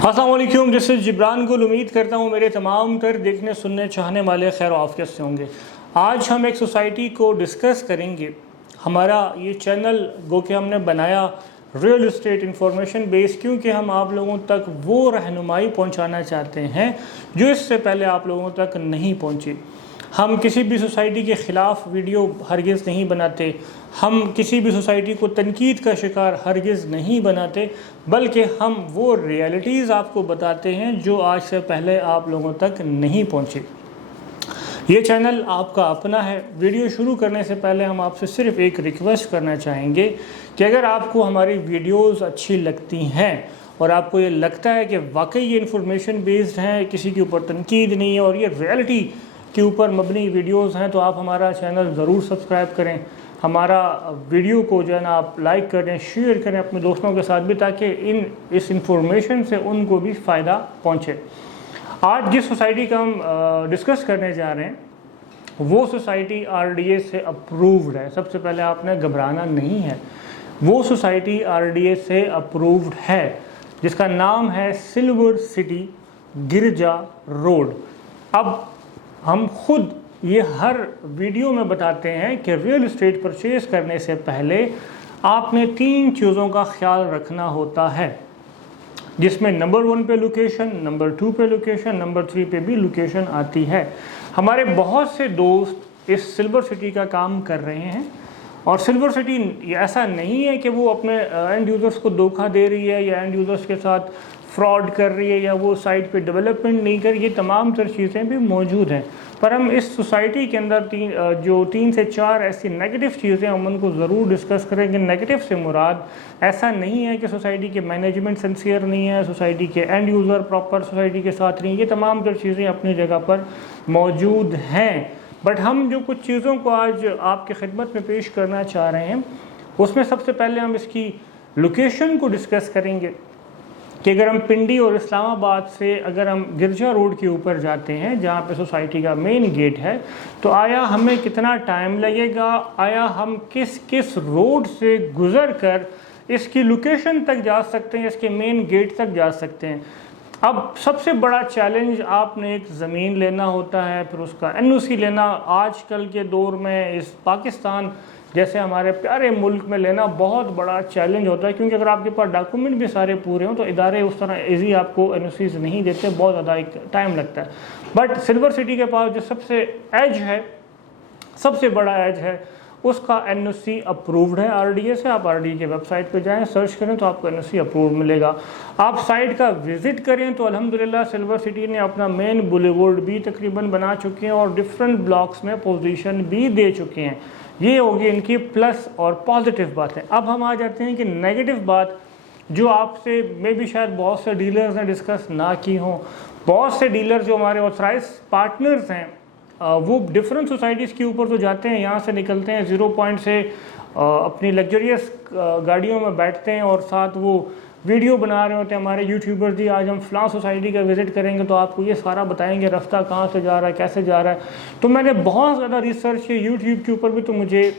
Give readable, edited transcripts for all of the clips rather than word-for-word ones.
अस्सलाम वालेकुम, this is Jibran गुल। उम्मीद करता हूँ मेरे तमाम तर देखने सुनने चाहने वाले खैर आफियत से होंगे। आज हम एक सोसाइटी को डिस्कस करेंगे। हमारा ये चैनल गो कि हमने बनाया रियल इस्टेट इंफॉर्मेशन बेस, क्योंकि हम आप लोगों तक वो रहनुमाई पहुँचाना चाहते हैं जो इससे पहले आप लोगों तक नहीं पहुँची। हम किसी भी सोसाइटी के ख़िलाफ़ वीडियो हरगिज़ नहीं बनाते, हम किसी भी सोसाइटी को तनकीद का शिकार हरगिज़ नहीं बनाते, बल्कि हम वो रियलिटीज़ आपको बताते हैं जो आज से पहले आप लोगों तक नहीं पहुंची। ये चैनल आपका अपना है। वीडियो शुरू करने से पहले हम आपसे सिर्फ एक रिक्वेस्ट करना चाहेंगे कि अगर आपको हमारी वीडियोज़ अच्छी लगती हैं और आपको ये लगता है कि वाकई ये इंफॉर्मेशन बेस्ड हैं, किसी के ऊपर तनकीद नहीं है और ये रियलिटी के ऊपर मबनी वीडियोस हैं, तो आप हमारा चैनल ज़रूर सब्सक्राइब करें। हमारा वीडियो को जो है ना आप लाइक करें, शेयर करें अपने दोस्तों के साथ भी, ताकि इस इंफॉर्मेशन से उनको भी फ़ायदा पहुँचे। आज जिस सोसाइटी का हम डिस्कस करने जा रहे हैं वो सोसाइटी RDA से अप्रूव्ड है। सबसे पहले आपने घबराना नहीं है, वो सोसाइटी RDA से अप्रूव्ड है जिसका नाम है सिल्वर सिटी गिरजा रोड। अब हम खुद ये हर वीडियो में बताते हैं कि रियल इस्टेट परचेज़ करने से पहले आपने 3 चीज़ों का ख्याल रखना होता है, जिसमें नंबर 1 पे लोकेशन, नंबर 2 पे लोकेशन, नंबर 3 पे भी लोकेशन आती है। हमारे बहुत से दोस्त इस सिल्वर सिटी का काम कर रहे हैं और सिल्वर सिटी ऐसा नहीं है कि वो अपने एंड यूज़र्स को धोखा दे रही है या एंड यूज़र्स के साथ फ्रॉड कर रही है या वो साइट पे डेवलपमेंट नहीं कर रही। ये तमाम तर चीज़ें भी मौजूद हैं, पर हम इस सोसाइटी के अंदर 3 से 4 ऐसी नेगेटिव चीज़ें हम उनको ज़रूर डिस्कस करेंगे। नेगेटिव से मुराद ऐसा नहीं है कि सोसाइटी के मैनेजमेंट सिंसियर नहीं है, सोसाइटी के एंड यूज़र प्रॉपर सोसाइटी के साथ नहीं, ये तमाम तर चीज़ें अपनी जगह पर मौजूद हैं। बट हम जो कुछ चीज़ों को आज आपकी खिदमत में पेश करना चाह रहे हैं उसमें सबसे पहले हम इसकी लोकेशन को डिस्कस करेंगे कि अगर हम पिंडी और इस्लामाबाद से अगर हम गिरजा रोड के ऊपर जाते हैं जहाँ पे सोसाइटी का मेन गेट है, तो आया हमें कितना टाइम लगेगा, आया हम किस किस रोड से गुज़र कर इसकी लोकेशन तक जा सकते हैं, इसके मेन गेट तक जा सकते हैं। अब सबसे बड़ा चैलेंज, आपने एक ज़मीन लेना होता है, फिर उसका NOC लेना आजकल के दौर में इस पाकिस्तान जैसे हमारे प्यारे मुल्क में लेना बहुत बड़ा चैलेंज होता है, क्योंकि अगर आपके पास डॉक्यूमेंट भी सारे पूरे हों तो इदारे उस तरह ईजी आपको NOCs नहीं देते, बहुत ज़्यादा एक टाइम लगता है। बट सिल्वर सिटी के पास जो सबसे एज है, सबसे बड़ा एज है, उसका NOC अप्रूव्ड है RDA से। आप RDA के वेबसाइट पे जाएं, सर्च करें तो आपको NOC अप्रूव्ड मिलेगा। आप साइट का विज़िट करें तो अल्हम्दुलिल्लाह सिल्वर सिटी ने अपना मेन बुलेवर्ड भी तकरीबन बना चुके हैं और डिफरेंट ब्लॉक्स में पोजीशन भी दे चुके हैं। ये होगी इनकी प्लस और पॉजिटिव बात है। अब हम आ जाते हैं कि नेगेटिव बात, जो आपसे मे भी शायद बहुत से डीलर्स ने डिस्कस ना की हों। बहुत से डीलर जो हमारे ऑथराइज पार्टनर्स हैं वो डिफरेंट सोसाइटीज़ के ऊपर तो जाते हैं, यहाँ से निकलते हैं 0 पॉइंट से अपनी लग्जरियस गाड़ियों में बैठते हैं और साथ वो वीडियो बना रहे होते हैं। हमारे यूट्यूबर जी आज हम फ़लाँ सोसाइटी का विज़िट करेंगे तो आपको ये सारा बताएंगे रास्ता कहाँ से जा रहा है, कैसे जा रहा है। तो मैंने बहुत ज़्यादा रिसर्च की यूट्यूब के ऊपर भी, तो मुझे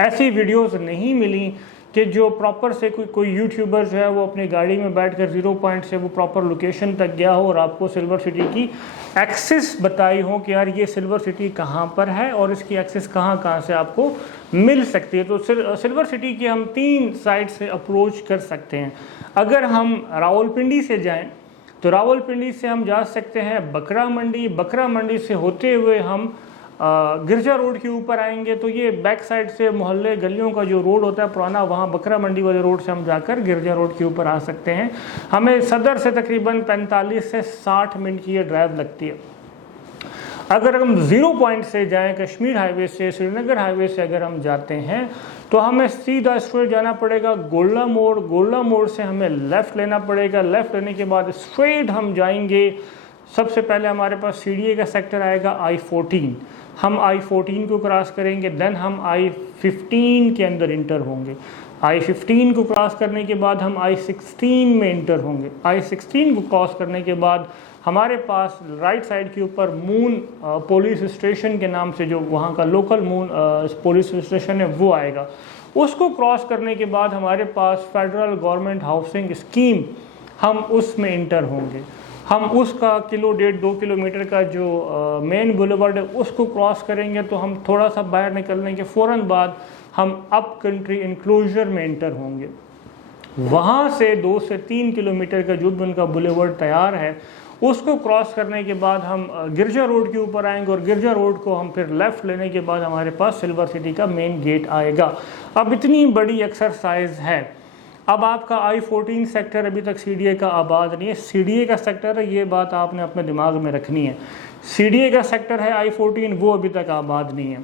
ऐसी वीडियोस नहीं मिली कि जो प्रॉपर से कोई यूट्यूबर जो है वो अपनी गाड़ी में बैठकर 0 पॉइंट से वो प्रॉपर लोकेशन तक गया हो और आपको सिल्वर सिटी की एक्सेस बताई हो कि यार ये सिल्वर सिटी कहाँ पर है और इसकी एक्सेस कहाँ से आपको मिल सकती है। तो सिल्वर सिटी की हम 3 साइड से अप्रोच कर सकते हैं। अगर हम रावलपिंडी से जाएं तो रावलपिंडी से हम जा सकते हैं बकरा मंडी, बकरा मंडी से होते हुए हम गिरजा रोड के ऊपर आएंगे तो ये बैक साइड से मोहल्ले गलियों का जो रोड होता है पुराना, वहाँ बकरा मंडी वाले रोड से हम जाकर गिरजा रोड के ऊपर आ सकते हैं। हमें सदर से तकरीबन 45 से 60 मिनट की ये ड्राइव लगती है। अगर हम 0 पॉइंट से जाएं, कश्मीर हाईवे से, श्रीनगर हाईवे से अगर हम जाते हैं तो हमें सीधा स्ट्रेट जाना पड़ेगा गोल्ला मोड़। गोल्ला मोड़ से हमें लेफ़्ट लेना पड़ेगा। लेफ़्ट लेने के बाद स्ट्रेट हम जाएंगे। सबसे पहले हमारे पास CDA का सेक्टर आएगा I-14, हम I-14 को क्रॉस करेंगे, देन हम I-15 के अंदर इंटर होंगे। I-15 को क्रॉस करने के बाद हम I-16 में इंटर होंगे। I-16 को क्रॉस करने के बाद हमारे पास राइट साइड के ऊपर मून पुलिस स्टेशन के नाम से जो वहाँ का लोकल मून पुलिस स्टेशन है वो आएगा। उसको क्रॉस करने के बाद हमारे पास फेडरल गवर्नमेंट हाउसिंग स्कीम हम उसमें इंटर होंगे। हम उसका 1.5-2 किलोमीटर का जो मेन बुलेवर्ड है उसको क्रॉस करेंगे तो हम थोड़ा सा बाहर निकलने के फ़ौरन बाद हम अप कंट्री इंक्लोजर में इंटर होंगे। वहाँ से 2 से 3 किलोमीटर का जो भी उनका बुलेवर्ड तैयार है उसको क्रॉस करने के बाद हम गिरजा रोड के ऊपर आएंगे और गिरजा रोड को हम फिर लेफ़्ट लेने के बाद हमारे पास सिल्वर सिटी का मेन गेट आएगा। अब इतनी बड़ी एक्सरसाइज है। अब आपका I-14 सेक्टर अभी तक CDA का आबाद नहीं है। CDA का सेक्टर है, ये बात आपने अपने दिमाग में रखनी है। CDA का सेक्टर है I-14, वो अभी तक आबाद नहीं है।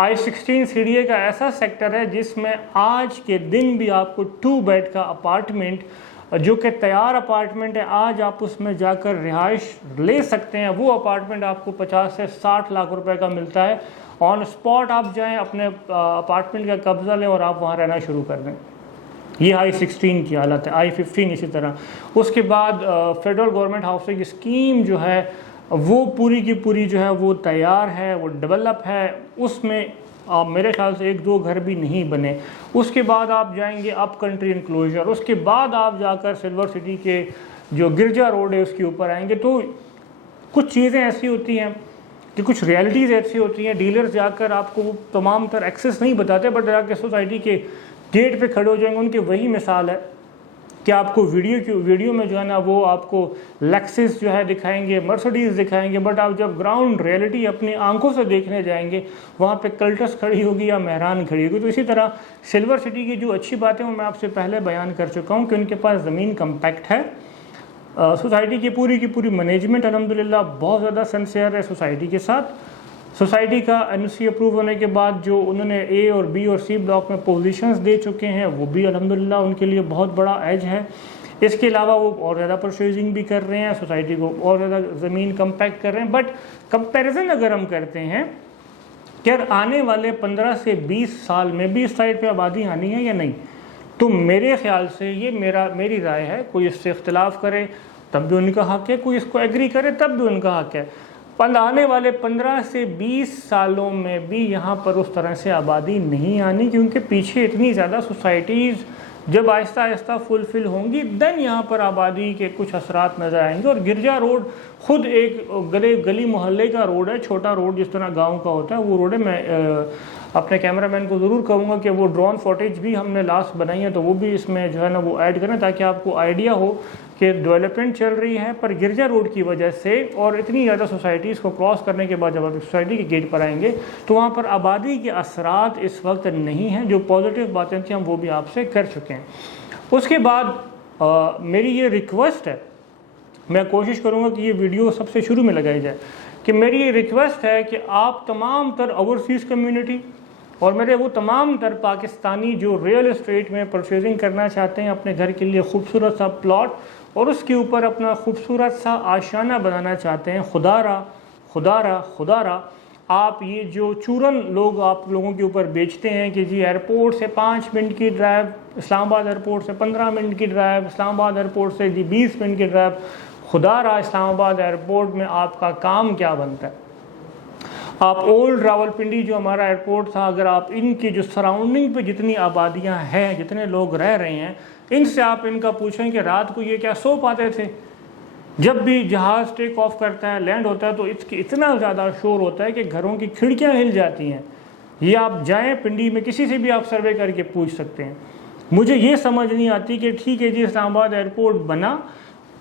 I-16 CDA का ऐसा सेक्टर है जिसमें आज के दिन भी आपको 2 बेड का अपार्टमेंट जो कि तैयार अपार्टमेंट है, आज आप उसमें जाकर रिहाइश ले सकते हैं। वो अपार्टमेंट आपको 50 से 60 लाख रुपए का मिलता है। ऑन स्पॉट आप जाएं, अपने अपार्टमेंट का कब्जा लें और आप वहाँ रहना शुरू कर दें। ये I-16 की हालत है। I-15 इसी तरह। उसके बाद फेडरल गवर्नमेंट हाउसिंग स्कीम जो है वो पूरी की पूरी जो है वो तैयार है, वो डेवलप है। उसमें मेरे ख्याल से 1-2 घर भी नहीं बने। उसके बाद आप जाएंगे अप कंट्री इंक्लोजर, उसके बाद आप जाकर सिल्वर सिटी के जो गिरजा रोड है उसके ऊपर आएंगे। तो कुछ चीज़ें ऐसी होती हैं कि कुछ रियलिटीज़ ऐसी होती हैं, डीलर्स जाकर आपको तमाम तर एक्सेस नहीं बताते, बट जाकर सोसाइटी के गेट पे खड़े हो जाएंगे। उनकी वही मिसाल है कि आपको वीडियो में जो है ना वो आपको लेक्सिस जो है दिखाएंगे, मर्सिडीज़ दिखाएंगे, बट आप जब ग्राउंड रियलिटी अपनी आंखों से देखने जाएंगे वहाँ पे कल्टस खड़ी होगी या मेहरान खड़ी होगी। तो इसी तरह सिल्वर सिटी की जो अच्छी बातें वो मैं आपसे पहले बयान कर चुका हूँ कि उनके पास ज़मीन कम्पैक्ट है। सोसाइटी की पूरी मैनेजमेंट अल्हम्दुलिल्लाह बहुत ज़्यादा सिंसियर है सोसाइटी के साथ। सोसाइटी का NOC अप्रूव होने के बाद जो उन्होंने A और B और C ब्लॉक में पोजीशंस दे चुके हैं वो भी अल्हम्दुलिल्लाह उनके लिए बहुत बड़ा एज है। इसके अलावा वो और ज़्यादा परचेजिंग भी कर रहे हैं, सोसाइटी को और ज़्यादा ज़मीन कम्पैक्ट कर रहे हैं। बट कंपैरिजन अगर हम करते हैं कि आने वाले 15 से 20 साल में भी इस साइड पर आबादी आनी है या नहीं, तो मेरे ख्याल से ये मेरी राय है। कोई इससे इख्तिलाफ करे तब भी उनका हक़ है, कोई इसको एग्री करे तब भी उनका हक़ है। आने वाले 15 से 20 सालों में भी यहाँ पर उस तरह से आबादी नहीं आनी, क्योंकि पीछे इतनी ज़्यादा सोसाइटीज़ जब आहिस्ता आहिस्ता फुलफ़िल होंगी देन यहाँ पर आबादी के कुछ असरात नज़र आएंगे। और गिरजा रोड ख़ुद एक गली मोहल्ले का रोड है, छोटा रोड जिस तरह गांव का होता है वो रोड है। मैं अपने कैमरामैन को ज़रूर कहूँगा कि वो ड्रोन फुटेज भी हमने लास्ट बनाई है तो वो भी इसमें जो है ना वो ऐड करें, ताकि आपको आइडिया हो कि डेवलपमेंट चल रही है। पर गिरजा रोड की वजह से और इतनी ज़्यादा सोसाइटीज़ को क्रॉस करने के बाद जब आप सोसाइटी के गेट पर आएंगे तो वहाँ पर आबादी के असरात इस वक्त नहीं हैं। जो पॉजिटिव बातें थी हम वो भी आपसे कर चुके हैं। उसके बाद मेरी ये रिक्वेस्ट है, मैं कोशिश करूँगा कि ये वीडियो सबसे शुरू में लगाई जाए, कि मेरी ये रिक्वेस्ट है कि आप तमाम तर ओवरसीज़ कम्युनिटी और मेरे वो तमाम तर पाकिस्तानी जो रियल एस्टेट में परचेजिंग करना चाहते हैं, अपने घर के लिए खूबसूरत सा प्लॉट और उसके ऊपर अपना खूबसूरत सा आशियाना बनाना चाहते हैं, खुदारा आप ये जो चूरन लोग आप लोगों के ऊपर बेचते हैं कि जी एयरपोर्ट से 5 मिनट की ड्राइव, इस्लामाबाद एयरपोर्ट से 15 मिनट की ड्राइव, इस्लामाबाद एयरपोर्ट से जी 20 मिनट की ड्राइव, खुदारा इस्लामाबाद एयरपोर्ट में आपका काम क्या बनता है? आप ओल्ड रावलपिंडी जो हमारा एयरपोर्ट था, अगर आप इनकी जो सराउंडिंग पे जितनी आबादियां हैं, जितने लोग रह रहे हैं, इनसे आप इनका पूछें कि रात को ये क्या सो पाते थे? जब भी जहाज़ टेक ऑफ करता है, लैंड होता है, तो इसकी इतना ज़्यादा शोर होता है कि घरों की खिड़कियां हिल जाती हैं। ये आप जाएँ पिंडी में, किसी से भी आप सर्वे करके पूछ सकते हैं। मुझे ये समझ नहीं आती कि ठीक है जी इस्लामाबाद एयरपोर्ट बना,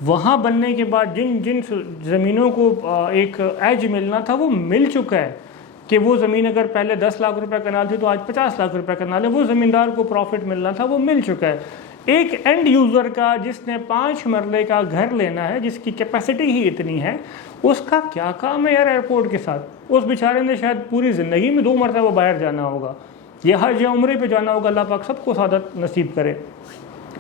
वहाँ बनने के बाद जिन जिन ज़मीनों को एक एज मिलना था वो मिल चुका है, कि वो ज़मीन अगर पहले 10 लाख रुपए कनाल थी तो आज 50 लाख रुपए कनाल है, वो ज़मींदार को प्रॉफिट मिलना था वो मिल चुका है। एक एंड यूज़र का जिसने 5 मरले का घर लेना है, जिसकी कैपेसिटी ही इतनी है, उसका क्या काम है यार एयरपोर्ट के साथ? उस बेचारे ने शायद पूरी ज़िंदगी में 2 मरतबा बाहर जाना होगा, या हज या उम्रे पे जाना होगा, अल्लाह पाक सबको सादत नसीब करे।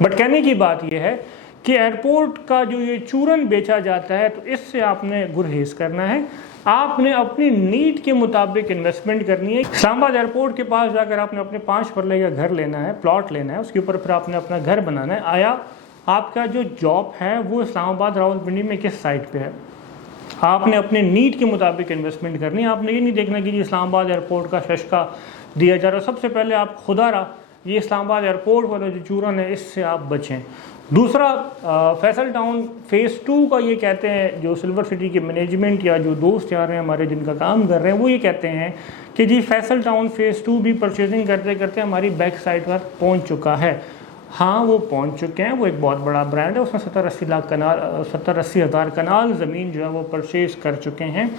बट कहने की बात यह है कि एयरपोर्ट का जो ये चूरन बेचा जाता है, तो इससे आपने गुरहेज करना है। आपने अपनी नीड के मुताबिक इन्वेस्टमेंट करनी है। इस्लामाबाद एयरपोर्ट के पास जाकर आपने अपने 5 मरले का घर लेना है, प्लॉट लेना है, उसके ऊपर फिर आपने अपना घर बनाना है। आया आपका जो जॉब है वो इस्लामाबाद रावलपिंडी में किस साइड पे है? आपने अपने नीड के मुताबिक इन्वेस्टमेंट करनी है। आपने ये नहीं देखना कि जी इस्लामाबाद एयरपोर्ट का शशका दिया जा रहा है। सबसे पहले आप खुदारा ये इस्लामाबाद एयरपोर्ट वाला जो चूरन है इससे आप बचें। दूसरा फैसल टाउन फ़ेज़ 2 का ये कहते हैं, जो सिल्वर सिटी के मैनेजमेंट या जो दोस्त यार हैं हमारे जिनका काम कर रहे हैं, वो ये कहते हैं कि जी फैसल टाउन फ़ेज़ 2 भी परचेजिंग करते करते हमारी बैक साइड पर पहुंच चुका है। हाँ, वो पहुंच चुके हैं, वो एक बहुत बड़ा ब्रांड है, उसमें 70-80 हज़ार कनाल ज़मीन जो है वो परचेज़ कर चुके हैं।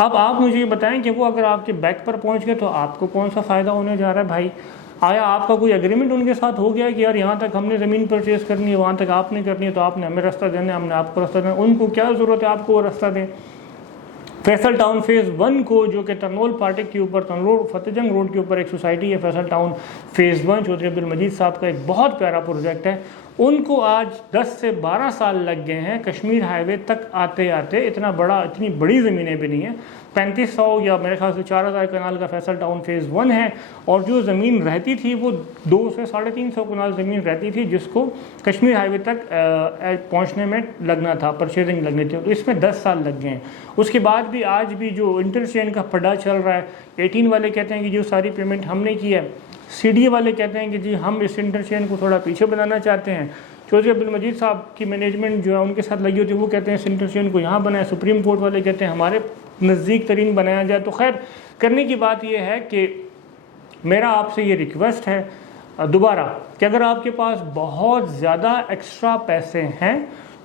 अब आप मुझे ये बताएं कि वो अगर आपके बैक पर पहुंच गए तो आपको कौन सा फ़ायदा होने जा रहा है भाई? आया आपका कोई एग्रीमेंट उनके साथ हो गया कि यार यहाँ तक हमने ज़मीन परचेज़ करनी है, वहाँ तक आपने करनी है, तो आपने हमें रास्ता देना है, हमने आपको रास्ता देना है। उनको क्या ज़रूरत है आपको वो रास्ता दें? फैसल टाउन फ़ेज़ 1 को, जो कि तरनोल फाटक के ऊपर, तरनोल फतेहजंग रोड के ऊपर एक सोसाइटी है फैसल टाउन फ़ेज़ 1, चौधरी अब्दुल मजीद साहब का एक बहुत प्यारा प्रोजेक्ट है, उनको आज 10 से 12 साल लग गए हैं कश्मीर हाईवे तक आते आते। इतनी बड़ी ज़मीनें भी नहीं है, 3500 या मेरे ख्याल से 4000 कनाल का फैसल टाउन फ़ेज़ 1 है, और जो ज़मीन रहती थी वो 2 से 350 कनाल ज़मीन रहती थी जिसको कश्मीर हाईवे तक पहुंचने में लगना था, परचेजिंग लगनी थी, तो इसमें 10 साल लग गए हैं। उसके बाद भी आज भी जो इंटरचेंज का पड़ा चल रहा है, 18 वाले कहते हैं कि जो सारी पेमेंट हमने की है, CDA वाले कहते हैं कि जी हम इस इंटरचेंज को थोड़ा पीछे बनाना चाहते हैं, चौधरी अब्दुल मजीद साहब की मैनेजमेंट जो है उनके साथ लगी होती है, वो कहते हैं इस इंटरचेंज को यहाँ बनाए, सुप्रीम कोर्ट वाले कहते हैं हमारे नज़दीक तरीन बनाया जाए। तो खैर, करने की बात यह है कि मेरा आपसे ये रिक्वेस्ट है दोबारा कि अगर आपके पास बहुत ज़्यादा एक्स्ट्रा पैसे हैं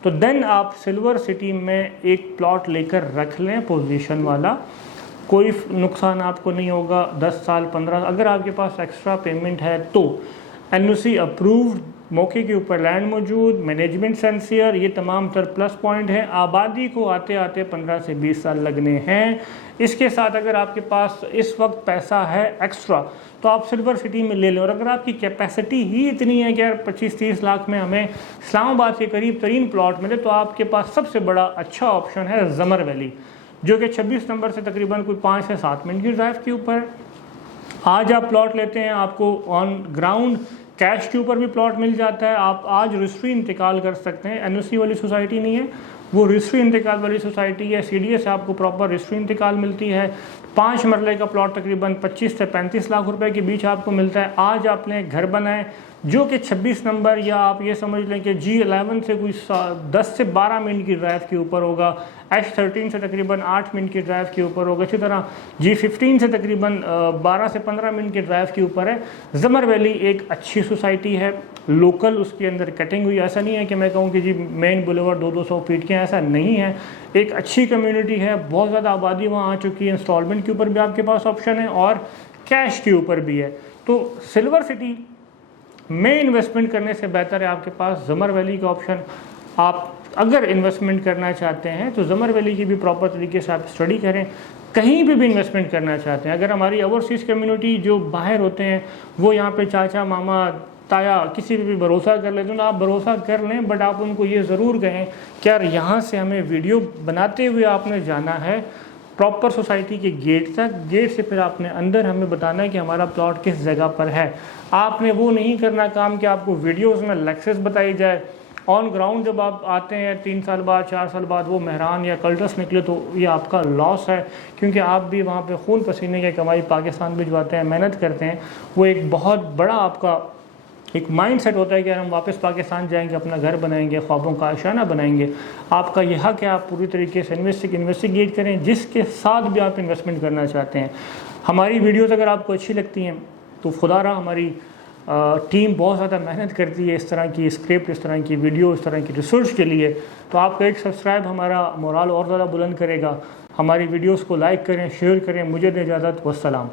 तो देन आप सिल्वर सिटी में एक प्लॉट लेकर रख लें पोजीशन वाला, कोई नुकसान आपको नहीं होगा। 10 साल 15, अगर आपके पास एक्स्ट्रा पेमेंट है तो NOC अप्रूव्ड, मौके के ऊपर लैंड मौजूद, मैनेजमेंट सेंसियर, ये तमाम तर प्लस पॉइंट हैं। आबादी को आते आते 15 से 20 साल लगने हैं। इसके साथ अगर आपके पास इस वक्त पैसा है एक्स्ट्रा तो आप सिल्वर सिटी में ले लें, और अगर आपकी कैपेसिटी ही इतनी है कि यार 25-30 लाख में हमें इस्लामाबाद के करीब तरीन प्लॉट मिले, तो आपके पास सबसे बड़ा अच्छा ऑप्शन है ज़मर वैली, जो कि 26 नंबर से तकरीबन कोई 5 से 7 मिनट की ड्राइव के ऊपर। आज आप प्लॉट लेते हैं, आपको ऑन ग्राउंड कैश के ऊपर भी प्लॉट मिल जाता है। आप आज रजिस्ट्री इंतकाल कर सकते हैं, NOC वाली सोसाइटी नहीं है, वो रजिस्ट्री इंतकाल वाली सोसाइटी है। CDA से आपको प्रॉपर रजिस्ट्री इंतकाल मिलती है। 5 मरले का प्लॉट तकरीबन 25 से 35 लाख रुपए के बीच आपको मिलता है। आज आपने घर बनाए जो कि 26 नंबर, या आप ये समझ लें कि G11 से कोई 10 से 12 मिनट की ड्राइव के ऊपर होगा, H13 से तकरीबन 8 मिनट की ड्राइव के ऊपर होगा, इसी तरह G15 से तकरीबन 12 से 15 मिनट की ड्राइव के ऊपर है। ज़मर वैली एक अच्छी सोसाइटी है, लोकल उसके अंदर कटिंग हुई, ऐसा नहीं है कि मैं कहूँ कि जी मेन बुलेवार्ड 200 फीट के, ऐसा नहीं है। एक अच्छी कम्युनिटी है, बहुत ज़्यादा आबादी वहाँ आ चुकी है, इंस्टॉलमेंट के ऊपर भी आपके पास ऑप्शन है और कैश के ऊपर भी है। तो सिल्वर सिटी में इन्वेस्टमेंट करने से बेहतर है आपके पास ज़मर वैली का ऑप्शन। आप अगर इन्वेस्टमेंट करना चाहते हैं तो ज़मर वैली की भी प्रॉपर तरीके से आप स्टडी करें। कहीं भी इन्वेस्टमेंट करना चाहते हैं, अगर हमारी ओवरसीज़ कम्युनिटी जो बाहर होते हैं वो यहाँ पे चाचा मामा ताया किसी पे भी भरोसा कर लेते हैं, तो आप भरोसा कर लें, बट आप उनको ये ज़रूर कहें कि यार यहाँ से हमें वीडियो बनाते हुए आपने जाना है प्रॉपर सोसाइटी के गेट तक, गेट से फिर आपने अंदर हमें बताना है कि हमारा प्लॉट किस जगह पर है। आपने वो नहीं करना काम कि आपको वीडियोस में लेक्चर्स बताई जाए, ऑन ग्राउंड जब आप आते हैं 3 साल बाद 4 साल बाद वो मेहरान या कल्टस निकले तो ये आपका लॉस है, क्योंकि आप भी वहाँ पे खून पसीने की कमाई पाकिस्तान भिजवाते हैं, मेहनत करते हैं। वो एक बहुत बड़ा आपका एक माइंड सेट होता है कि यार हम वापस पाकिस्तान जाएंगे, अपना घर बनाएंगे, ख्वाबों का आशाना बनाएंगे। आपका यह हक है, आप पूरी तरीके से इन्वेस्टिगेट करें जिसके साथ भी आप इन्वेस्टमेंट करना चाहते हैं। हमारी वीडियोस अगर आपको अच्छी लगती हैं तो खुदा रहा हमारी टीम बहुत ज़्यादा मेहनत करती है इस तरह की स्क्रिप्ट, इस तरह की वीडियो, इस तरह की रिसर्च के लिए। तो आपका एक सब्सक्राइब हमारा मोराल और ज़्यादा बुलंद करेगा। हमारी वीडियोस को लाइक करें, शेयर करें। मुझे दें इजाज़त, वस्सलाम।